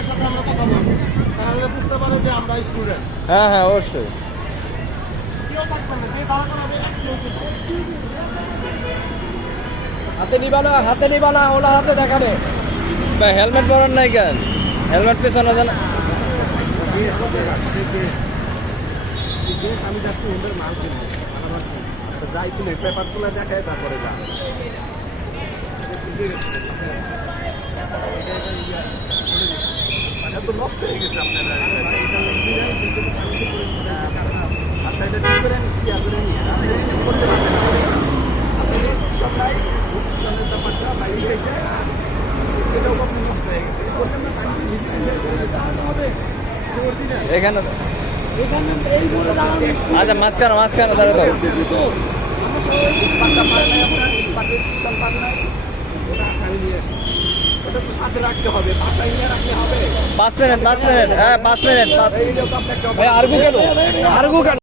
স্টাফের সাথে আমরা কথা বলবো, তারা যাতে বুঝতে পারে যে আমরা স্টুডেন্ট। হ্যাঁ হ্যাঁ অবশ্যই। কেউ থাকবে না, যে দাঁড়া করাবে কেউ থাকবে না। হাতে নিবা না, ওলা হাতে দেখাবে। ভাই হেলমেট পরান নাই কেন? হেলমেট পেছনে জানা। আমি যাচ্ছি ওদের মাল কিনবো। আচ্ছা যাই কিনে পেপার তুলে দেখায় তারপরে যা। তো নষ্ট হয়ে গেছে আপনার। আচ্ছা এটা ঠিক করে ইয়া করে নিয়ে করতে পারবেন না। আপনি স্টেশন নাই, স্টেশনের ব্যাপারটা বাইরে থেকে এটাও কখন নষ্ট হয়ে গেছে। এই করতে না পানি হবে এখানে এখানে এই বলে দাঁড়ানো আচ্ছা মাঝখানে দাঁড়া তো। ইস্পাতটা পার নাই আপনার, ইস্পাতের স্টেশন পার নাই, ওটা খালি নিয়ে আসি। ওটা তো সাথে রাখতে হবে, বাসায় নিয়ে রাখলে হবে। 5 মিনিট, হ্যাঁ 5 মিনিট। এইটাও তো আপনাকে আরগু কেন?